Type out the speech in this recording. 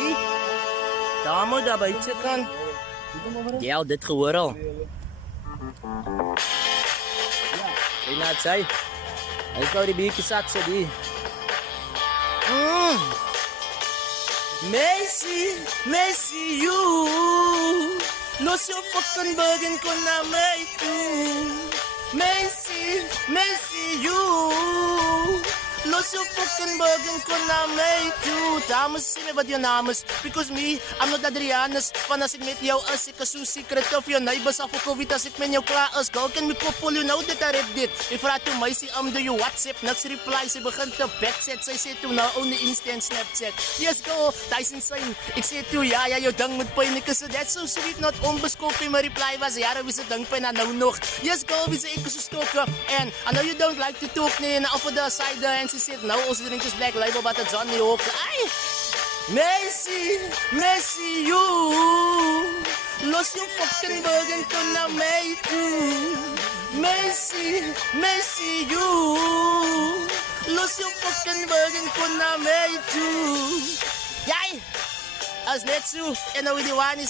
Hey, dame daar buiten kan. Ja, dit gehoor al. Kijk naar het zij. Hij is nou die biertje zat, zo die. Messi, you. Los your fucking burden kon naar mij toe. Messi, you. Los your fucking burden kon naar mij toe. Dames, zie me wat je naam is. Because me, I'm not Adrianus. Van als ik met jou is, ik is zo secret of je neighbors af voor COVID als ik met jou klaar is. Girl, can me koppel, you know that I rap dit. Ik vraag toe mij, do you WhatsApp? Niks reply, ze begint te backset. Zij zegt toe, nou, only instant Snapchat. Yes, girl, Tyson Swing. Ik zeg toe, ja, jou ding moet pijn. Ik is dat so sweet, not onbescopt. Mijn reply was, ja, wie ze ding pijn aan nou nog. Yes, girl, wie ze ik is stokken. And I know you don't like to talk, nee, en af voor de side. En ze zegt, nou, als ze drinkt is Black Label, but it's Johnny Hawk. Ai! Messi, you. Los your fucking burden, kom naar mij toe. Messi, you. Los your fucking burden, kom naar mij toe. Jij, als net zo, en nou die waan is.